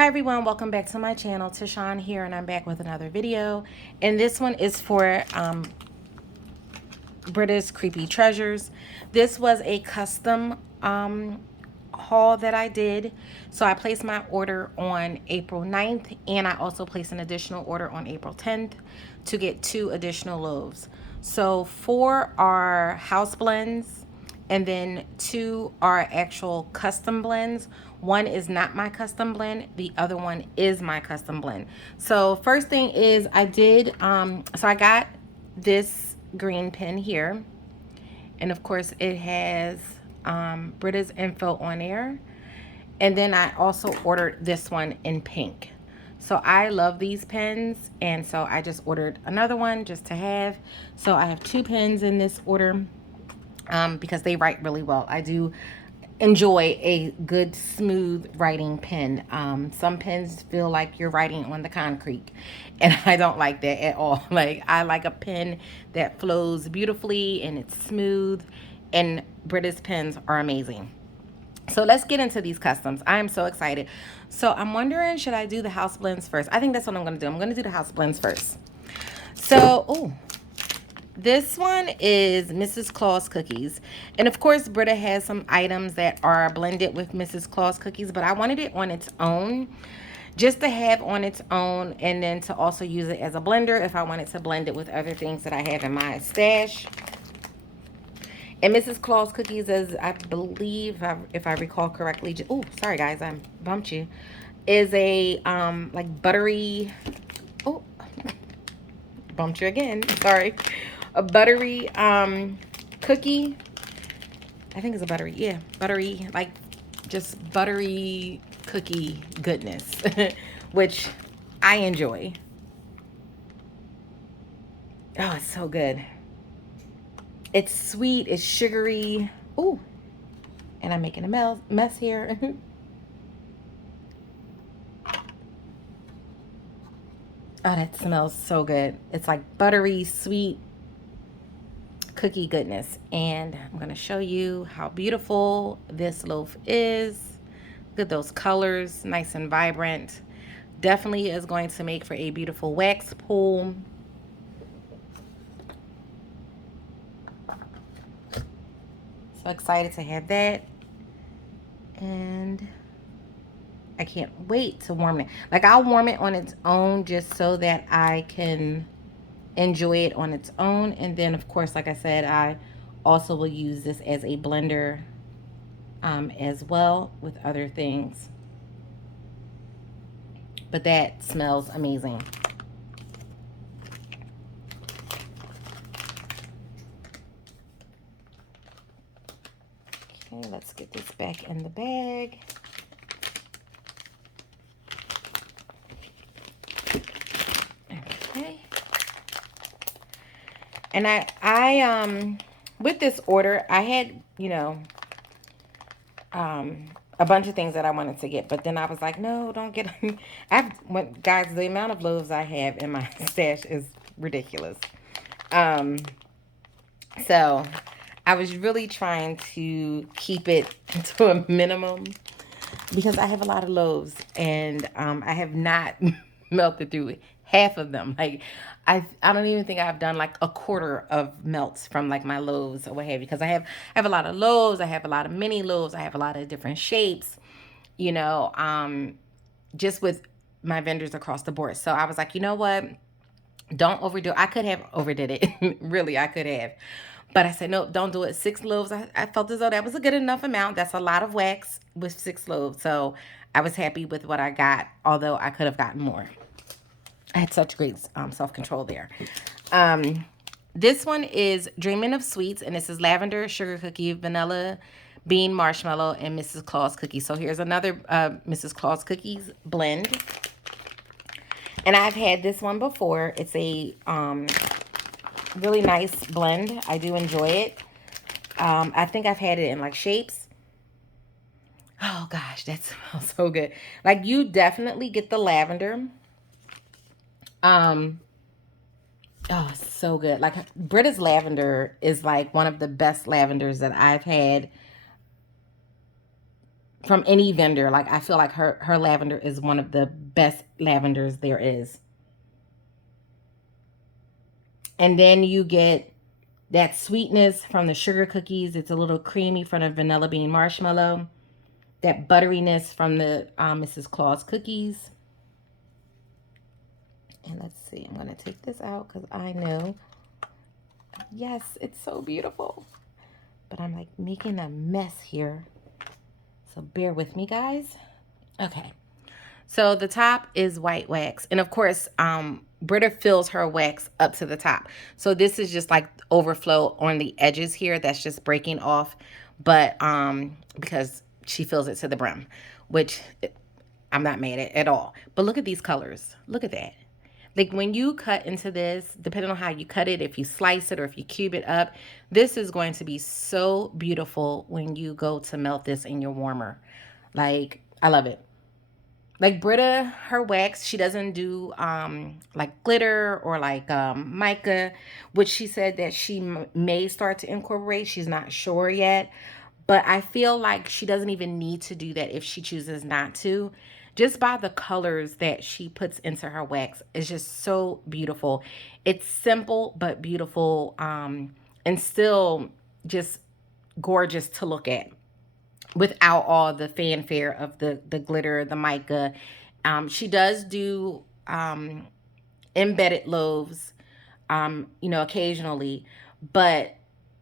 Hi everyone, welcome back to my channel. Tishawn here, and I'm back with another video. And this one is for Britta's Creepy Treasures. This was a custom haul that I did. So I placed my order on April 9th, and I also placed an additional order on April 10th to get 2 additional loaves. So 4 are house blends, and then 2 are actual custom blends. One is not my custom blend, the other one is my custom blend. So first thing is I got this green pen here, and of course it has Britta's info on there. And then I also ordered this one in pink. So I love these pens, and so I just ordered another one just to have. So I have 2 pens in this order because they write really well. I do enjoy a good smooth writing pen. Some pens feel like you're writing on the concrete, and I don't like that at all. Like, I like a pen that flows beautifully and it's smooth, and Britta's pens are amazing. So let's get into these customs. I am so excited. So I'm wondering, should I do the house blends first? I think that's what I'm going to do. I'm going to do the house blends first. So, oh, this one is Mrs. Claus cookies. And of course, Britta has some items that are blended with Mrs. Claus cookies, but I wanted it on its own, just to have on its own, and then to also use it as a blender if I wanted to blend it with other things that I have in my stash. And Mrs. Claus cookies is, I believe, if I recall correctly, oh, sorry guys, I bumped you, is a like buttery, oh, bumped you again, sorry, a buttery cookie. I think it's a buttery, yeah, buttery, like just buttery cookie goodness, which I enjoy. Oh, it's so good. It's sweet, it's sugary. Ooh, and I'm making a mess here. Oh, that smells so good. It's like buttery, sweet cookie goodness. And I'm going to show you how beautiful this loaf is. Look at those colors, nice and vibrant. Definitely is going to make for a beautiful wax pool. So excited to have that. And I can't wait to warm it. Like, I'll warm it on its own just so that I can enjoy it on its own. And then, of course, like I said, I also will use this as a blender as well with other things. But that smells amazing. Okay, let's get this back in the bag. Okay. And I with this order, I had, a bunch of things that I wanted to get, but then I was like, no, don't get. Guys, the amount of loaves I have in my stash is ridiculous. Um, so I was really trying to keep it to a minimum because I have a lot of loaves, and I have not melted through half of them. Like, I don't even think I've done like a quarter of melts from like my loaves or what have you, because I have a lot of loaves, I have a lot of mini loaves, I have a lot of different shapes, you know, just with my vendors across the board. So I was like, you know what? Don't overdo it. I could have overdid it. Really, I could have. But I said, no, don't do it. 6 loaves. I felt as though that was a good enough amount. That's a lot of wax with 6 loaves. So I was happy with what I got, although I could have gotten more. I had such great self-control there. This one is Dreaming of Sweets, and this is lavender, sugar cookie, vanilla, bean, marshmallow, and Mrs. Claus cookie. So here's another Mrs. Claus cookies blend. And I've had this one before. It's a really nice blend. I do enjoy it. I think I've had it in like shapes. Oh gosh, that smells so good. Like, you definitely get the lavender. Oh, so good. Like, Britta's lavender is like one of the best lavenders that I've had from any vendor. Like, I feel like her lavender is one of the best lavenders there is. And then you get that sweetness from the sugar cookies. It's a little creamy from the vanilla bean marshmallow. That butteriness from the Mrs. Claus cookies. And let's see, I'm going to take this out because I know, yes, it's so beautiful. But I'm like making a mess here. So bear with me, guys. Okay. So the top is white wax. And of course, Britta fills her wax up to the top. So this is just like overflow on the edges here. That's just breaking off. But because she fills it to the brim, which I'm not mad at all. But look at these colors. Look at that. Like, when you cut into this, depending on how you cut it, if you slice it or if you cube it up, this is going to be so beautiful when you go to melt this in your warmer. Like, I love it. Like, Britta, her wax, she doesn't do like glitter or like mica, which she said that she may start to incorporate. She's not sure yet. But I feel like she doesn't even need to do that if she chooses not to. Just by the colors that she puts into her wax is just so beautiful. It's simple but beautiful, and still just gorgeous to look at without all the fanfare of the glitter, the mica. She does do embedded loaves, occasionally, but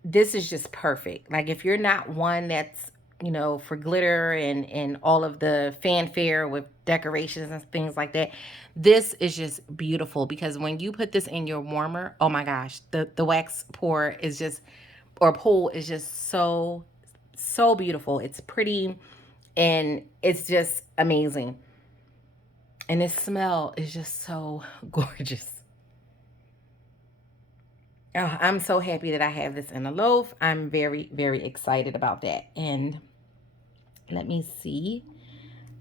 this is just perfect. Like, if you're not one that's, for glitter and all of the fanfare with decorations and things like that, this is just beautiful because when you put this in your warmer, oh my gosh, the wax pour is just, or pull is just so, so beautiful. It's pretty and it's just amazing. And this smell is just so gorgeous. Oh, I'm so happy that I have this in a loaf. I'm very, very excited about that. And let me see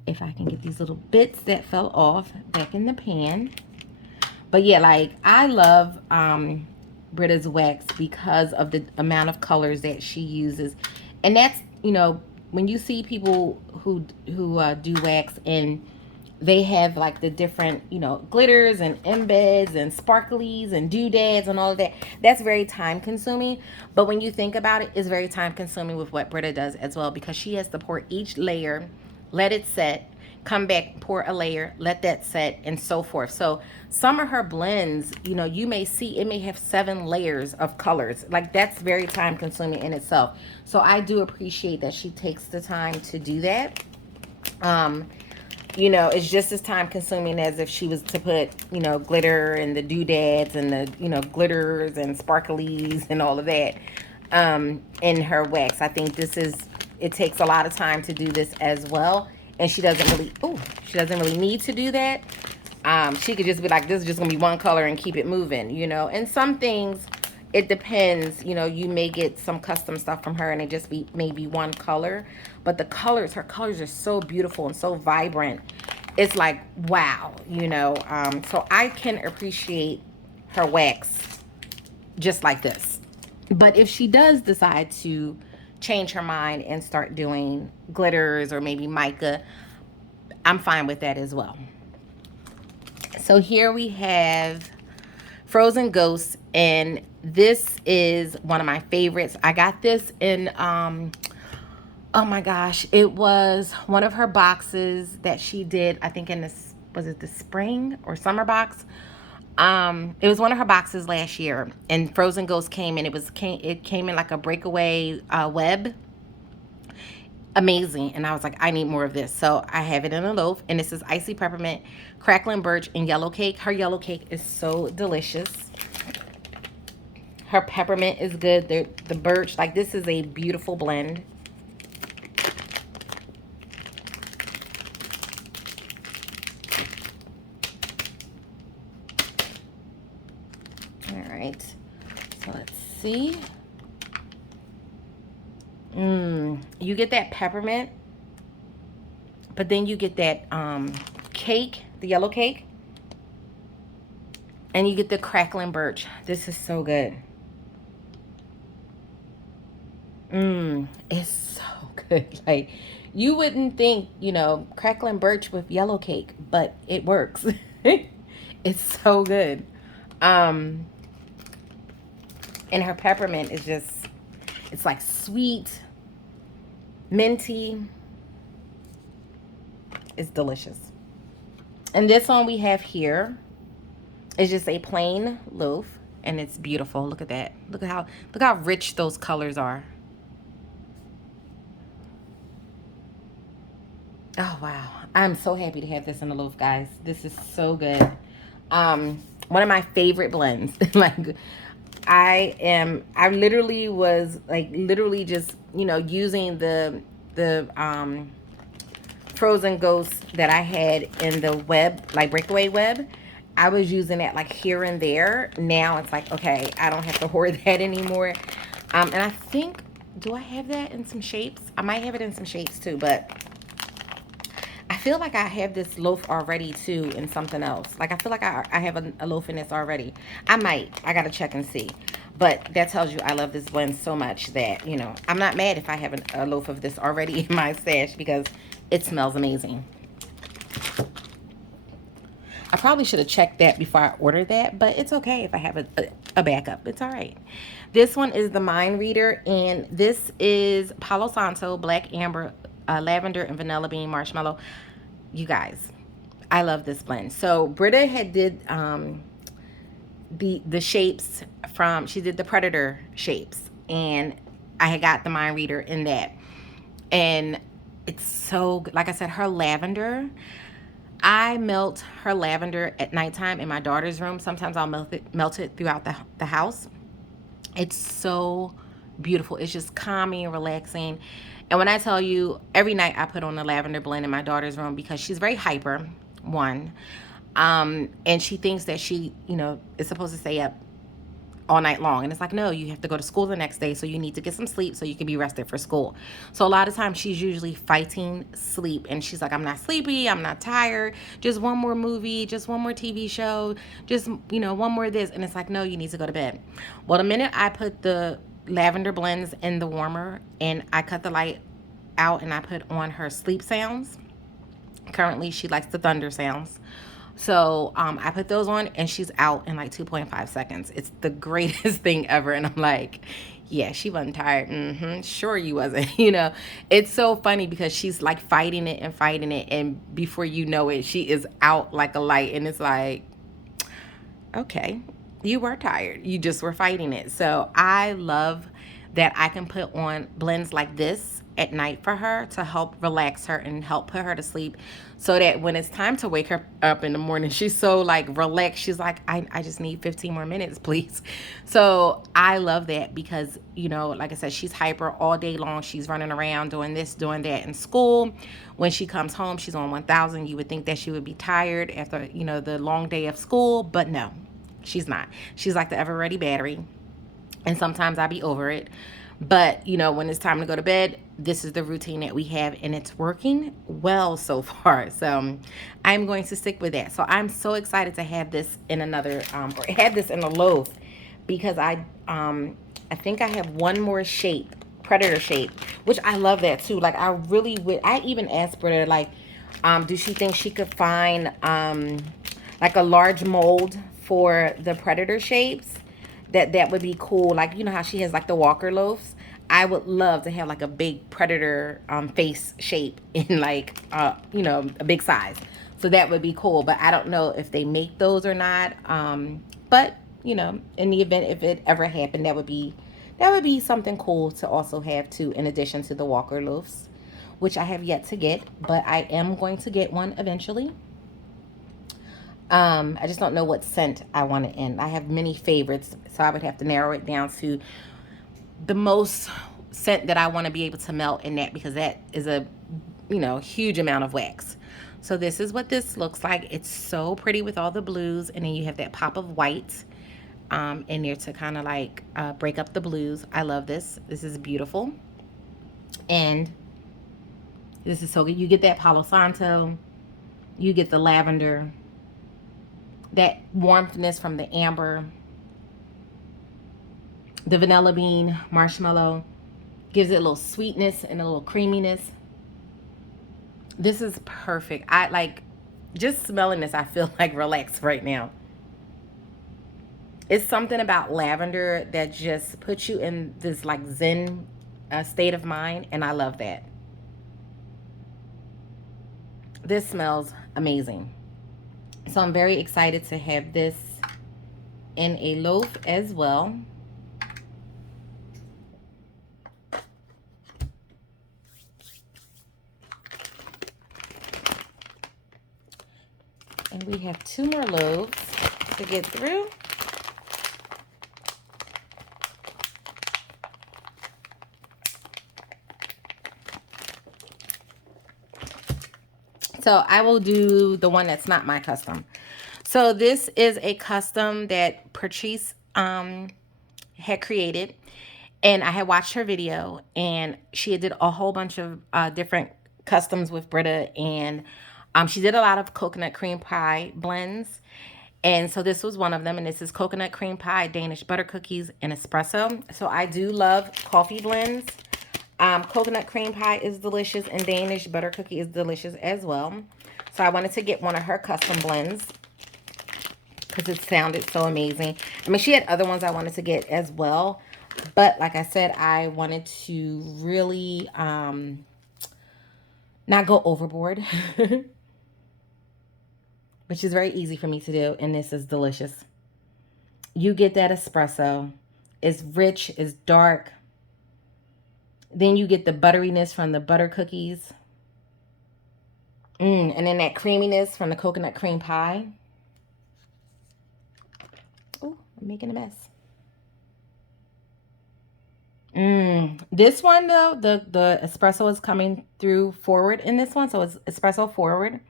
if I can get these little bits that fell off back in the pan. But yeah, like, I love Britta's wax because of the amount of colors that she uses. And that's, when you see people who do wax and they have like the different, glitters and embeds and sparklies and doodads and all of that. That's very time consuming. But when you think about it, it's very time consuming with what Britta does as well, because she has to pour each layer, let it set, come back, pour a layer, let that set, and so forth. So some of her blends, you may see it may have 7 layers of colors. Like, that's very time consuming in itself. So I do appreciate that she takes the time to do that. It's just as time consuming as if she was to put, glitter and the doodads and the, glitters and sparklies and all of that in her wax. I think it takes a lot of time to do this as well. And she doesn't really need to do that. She could just be like, this is just going to be one color and keep it moving, And some things, it depends. You may get some custom stuff from her and it just be maybe one color. But her colors are so beautiful and so vibrant. It's like, wow, So I can appreciate her wax just like this. But if she does decide to change her mind and start doing glitters or maybe mica, I'm fine with that as well. So here we have Frozen Ghosts, and this is one of my favorites. I got this in oh my gosh, it was one of her boxes that she did, I think in this, was it the spring or summer box? It was one of her boxes last year, and Frozen Ghost came in. It came in like a breakaway web. Amazing. And I was like, I need more of this. So I have it in a loaf, and this is icy peppermint, crackling birch, and yellow cake. Her yellow cake is so delicious. Her peppermint is good. The birch, like, this is a beautiful blend. All right. So let's see. You get that peppermint, but then you get that cake, the yellow cake, and you get the crackling birch. This is so good. It's so good. Like, You wouldn't think, crackling birch with yellow cake, but it works. It's so good. Um, and her peppermint is just, it's like sweet, minty. It's delicious. And this one we have here is just a plain loaf, and it's beautiful. Look at that. Look how rich those colors are. Oh wow. I'm so happy to have this in the loaf, guys. This is so good. One of my favorite blends. Like I literally was like literally just, using the frozen ghosts that I had in the web, like breakaway web. I was using that like here and there. Now it's like, okay, I don't have to hoard that anymore. And I think, do I have that in some shapes? I might have it in some shapes too, but I feel like I have this loaf already too in something else. Like I feel like I have a loaf in this already. I might. I gotta check and see. But that tells you I love this blend so much that, I'm not mad if I have a loaf of this already in my stash because it smells amazing. I probably should have checked that before I ordered that, but it's okay if I have a backup. It's all right. This one is the Mind Reader, and this is Palo Santo, Black Amber, Lavender, and Vanilla Bean Marshmallow. You guys, I love this blend. So Britta had did the shapes from, she did the Predator shapes, and I had got the Mind Reader in that. And it's so good. Like I said, her lavender, I melt her lavender at nighttime in my daughter's room. Sometimes I'll melt it throughout the house. It's so beautiful. It's just calming and relaxing. And when I tell you, every night I put on the lavender blend in my daughter's room because she's very hyper, one. And she thinks that she, is supposed to stay up all night long. And it's like, no, you have to go to school the next day. So you need to get some sleep so you can be rested for school. So a lot of times she's usually fighting sleep. And she's like, I'm not sleepy. I'm not tired. Just one more movie. Just one more TV show. Just, one more of this. And it's like, no, you need to go to bed. Well, the minute I put the lavender blends in the warmer and I cut the light out and I put on her sleep sounds. Currently, she likes the thunder sounds. So I put those on and she's out in like 2.5 seconds. It's the greatest thing ever. And I'm like, yeah, she wasn't tired. Sure you wasn't. It's so funny because she's like fighting it. And before you know it, she is out like a light. And it's like, okay, you were tired. You just were fighting it. So I love that I can put on blends like this at night for her to help relax her and help put her to sleep, so that when it's time to wake her up in the morning, she's so like relaxed. She's like, I just need 15 more minutes, please. So I love that because, like I said, she's hyper all day long. She's running around doing this, doing that in school. When she comes home, she's on 1000. You would think that she would be tired after, the long day of school, but no, she's not. She's like the ever ready battery. And sometimes I be over it. But, when it's time to go to bed, this is the routine that we have, and it's working well so far. So I'm going to stick with that. So I'm so excited to have this in another, or have this in a loaf, because I think I have one more shape, Predator shape, which I love that too. Like I really would, I even asked Britta, like, do she think she could find like a large mold for the Predator shapes? That would be cool. Like, how she has like the Walker loaves. I would love to have like a big Predator face shape in like a big size. So that would be cool. But I don't know if they make those or not. But in the event if it ever happened, that would be something cool to also have too, in addition to the Walker loaves, which I have yet to get, but I am going to get one eventually. I just don't know what scent I want it in. I have many favorites, so I would have to narrow it down to the most scent that I want to be able to melt in that, because that is a, huge amount of wax. So this is what this looks like. It's so pretty with all the blues, and then you have that pop of white in there to kind of like break up the blues. I love this. This is beautiful. And this is so good. You get that Palo Santo. You get the lavender. That warmthness from the amber. The vanilla bean marshmallow gives it a little sweetness and a little creaminess. This is perfect. I like just smelling this, I feel like relaxed right now. It's something about lavender that just puts you in this like zen state of mind, and I love that. This smells amazing. So I'm very excited to have this in a loaf as well. And we have 2 more loaves to get through. So I will do the one that's not my custom. So this is a custom that Patrice had created, and I had watched her video, and she did a whole bunch of different customs with Britta, and she did a lot of coconut cream pie blends. And so this was one of them, and this is coconut cream pie, Danish butter cookies, and espresso. So I do love coffee blends. Coconut cream pie is delicious, and Danish butter cookie is delicious as well. So I wanted to get one of her custom blends because it sounded so amazing. I mean, she had other ones I wanted to get as well. But like I said, I wanted to really not go overboard, which is very easy for me to do. And this is delicious. You get that espresso. It's rich, it's dark. Then you get the butteriness from the butter cookies. And then that creaminess from the coconut cream pie. Oh, I'm making a mess. This one though, the espresso is coming through forward in this one, so it's espresso forward.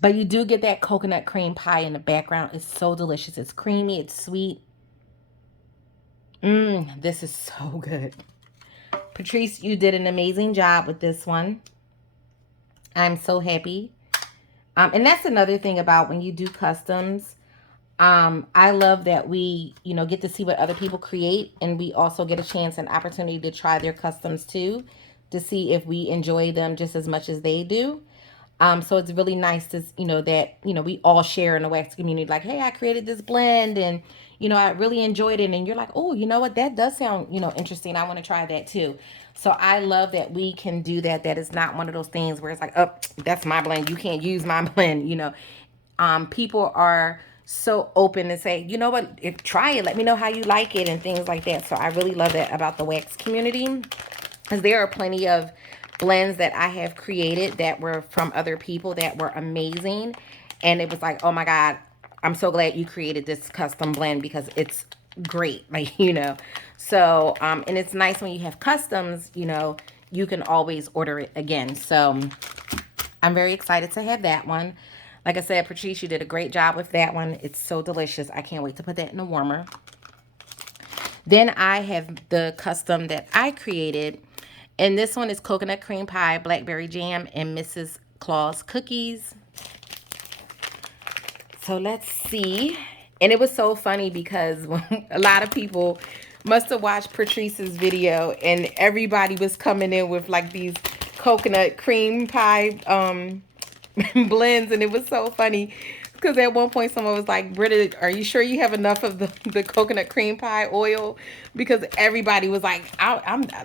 But you do get that coconut cream pie in the background. It's so delicious. It's creamy, it's sweet. This is so good. Patrice, you did an amazing job with this one. I'm so happy. And that's another thing about when you do customs. I love that we, get to see what other people create, and we also get a chance and opportunity to try their customs too, to see if we enjoy them just as much as they do. So it's really nice to, that, we all share in the wax community, like, hey, I created this blend, and, I really enjoyed it. And you're like, oh, you know what? That does sound, interesting. I want to try that too. So I love that we can do that. That is not one of those things where it's like, oh, that's my blend. You can't use my blend. People are so open to say, you know what, if try it, let me know how you like it and things like that. So I really love that about the wax community, because there are plenty of blends that I have created that were from other people that were amazing. And it was like, oh my God, I'm so glad you created this custom blend because it's great. Like, so, and it's nice when you have customs, you can always order it again. So I'm very excited to have that one. Like I said, Patrice, you did a great job with that one. It's so delicious. I can't wait to put that in the warmer. Then I have the custom that I created. And this one is coconut cream pie, blackberry jam, and Mrs. Claus cookies. So let's see. And it was so funny because a lot of people must have watched Patrice's video, and everybody was coming in with like these coconut cream pie blends. And it was so funny because at one point someone was like, Britta, are you sure you have enough of the coconut cream pie oil? Because everybody was like,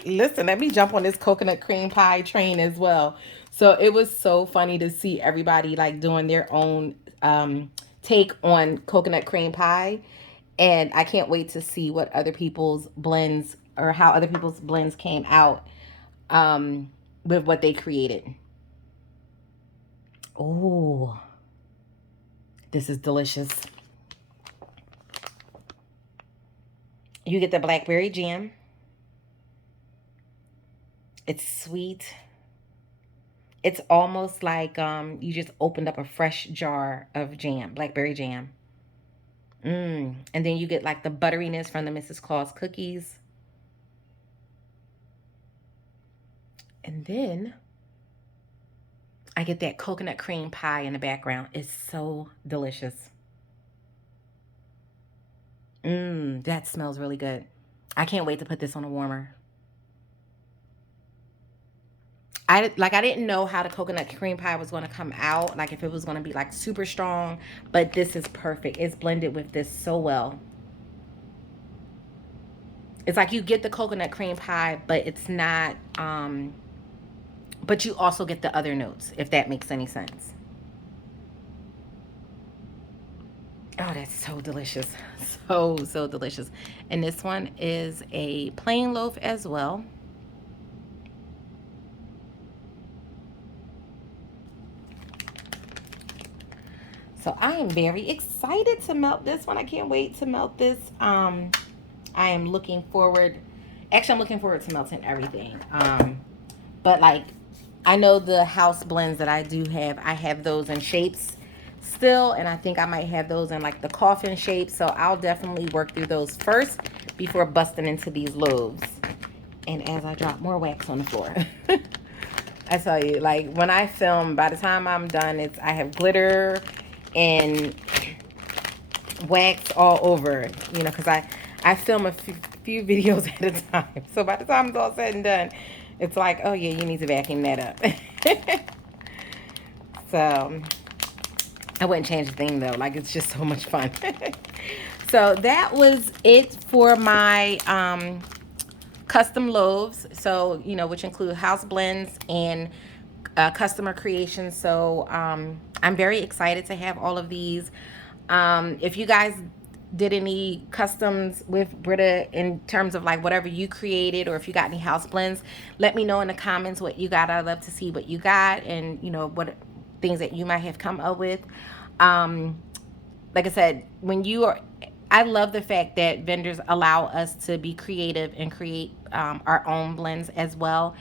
listen, let me jump on this coconut cream pie train as well. So it was so funny to see everybody like doing their own take on coconut cream pie. And I can't wait to see what other people's blends, or how other people's blends came out with what they created. Oh, this is delicious. You get the blackberry jam. It's sweet. It's almost like you just opened up a fresh jar of jam, blackberry jam. And then you get like the butteriness from the Mrs. Claus cookies. And then I get that coconut cream pie in the background. It's so delicious. That smells really good. I can't wait to put this on a warmer. I didn't know how the coconut cream pie was going to come out, like if it was going to be like super strong, but this is perfect. It's blended with this so well. It's like you get the coconut cream pie, but it's not but you also get the other notes, if that makes any sense. Oh, that's so delicious. So delicious. And this one is a plain loaf as well. So I am very excited to melt this one. I can't wait to melt this. I am looking forward. Actually, I'm looking forward to melting everything. But like, I know the house blends that I do have. I have those in shapes still, and I think I might have those in like the coffin shape. So I'll definitely work through those first before busting into these loaves. And as I drop more wax on the floor. I tell you, like when I film, by the time I'm done, I have glitter and wax all over, because I film a few videos at a time. So by the time it's all said and done, it's like, oh yeah, you need to vacuum that up. So I wouldn't change a thing though. Like it's just so much fun. So that was it for my custom loaves. So, which include house blends and customer creations. So I'm very excited to have all of these. If you guys did any customs with Britta in terms of like whatever you created, or if you got any house blends, let me know in the comments what you got. I'd love to see what you got, and what things that you might have come up with. Like I said, I love the fact that vendors allow us to be creative and create our own blends as well,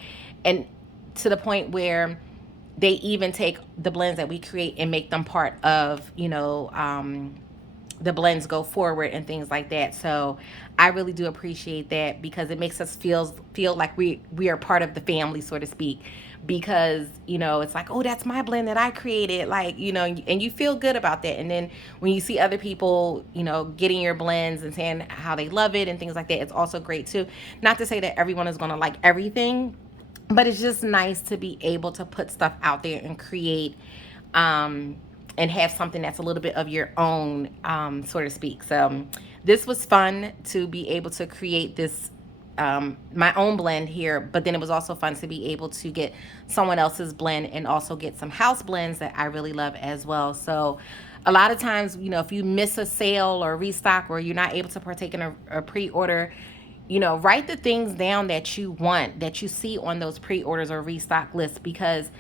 and to the point where they even take the blends that we create and make them part of the blends go forward and things like that. So I really do appreciate that, because it makes us feel like we are part of the family, so to speak. Because it's like, oh, that's my blend that I created, like, and you feel good about that. And then when you see other people getting your blends and saying how they love it and things like that, it's also great too. Not to say that everyone is going to like everything, but it's just nice to be able to put stuff out there and create and have something that's a little bit of your own, so to speak. So this was fun to be able to create this my own blend here, but then it was also fun to be able to get someone else's blend and also get some house blends that I really love as well. So a lot of times, if you miss a sale or restock, or you're not able to partake in a pre-order, write the things down that you want, that you see on those pre-orders or restock lists, because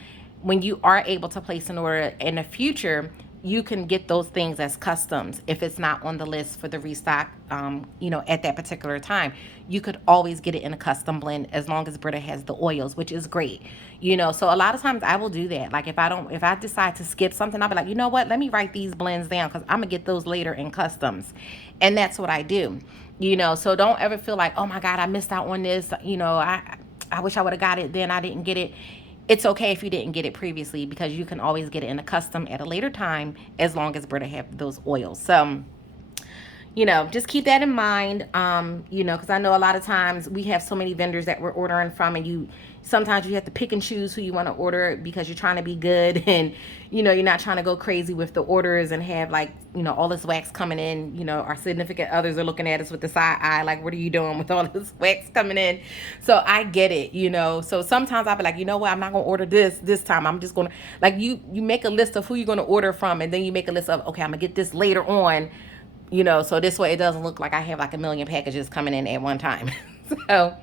when you are able to place an order in the future, you can get those things as customs if it's not on the list for the restock, at that particular time. You could always get it in a custom blend as long as Britta has the oils, which is great. So a lot of times I will do that. Like if I decide to skip something, I'll be like, you know what? Let me write these blends down, because I'm gonna get those later in customs, and that's what I do. So don't ever feel like, oh my God, I missed out on this. I wish I would have got it then. I didn't get it. It's okay if you didn't get it previously, because you can always get it in a custom at a later time, as long as Britta have those oils. So just keep that in mind. Because I know a lot of times we have so many vendors that we're ordering from, and sometimes you have to pick and choose who you want to order, because you're trying to be good, and you're not trying to go crazy with the orders and have like all this wax coming in. Our significant others are looking at us with the side eye, like, what are you doing with all this wax coming in? So I get it. So sometimes I'll be like, you know what, I'm not gonna order this time. I'm just gonna, like, you make a list of who you're gonna order from, and then you make a list of, okay, I'm gonna get this later on, so this way it doesn't look like I have like a million packages coming in at one time. So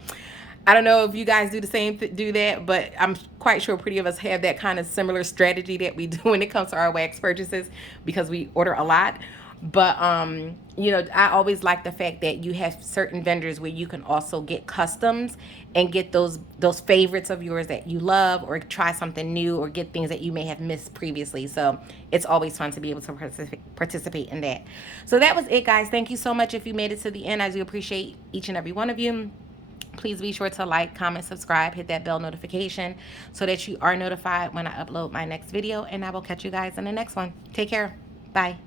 I don't know if you guys do the same, do that, but I'm quite sure pretty of us have that kind of similar strategy that we do when it comes to our wax purchases, because we order a lot. But I always like the fact that you have certain vendors where you can also get customs and get those favorites of yours that you love, or try something new, or get things that you may have missed previously. So it's always fun to be able to participate in that. So that was it, guys. Thank you so much if you made it to the end. I do appreciate each and every one of you. Please be sure to like, comment, subscribe, hit that bell notification so that you are notified when I upload my next video, and I will catch you guys in the next one. Take care. Bye.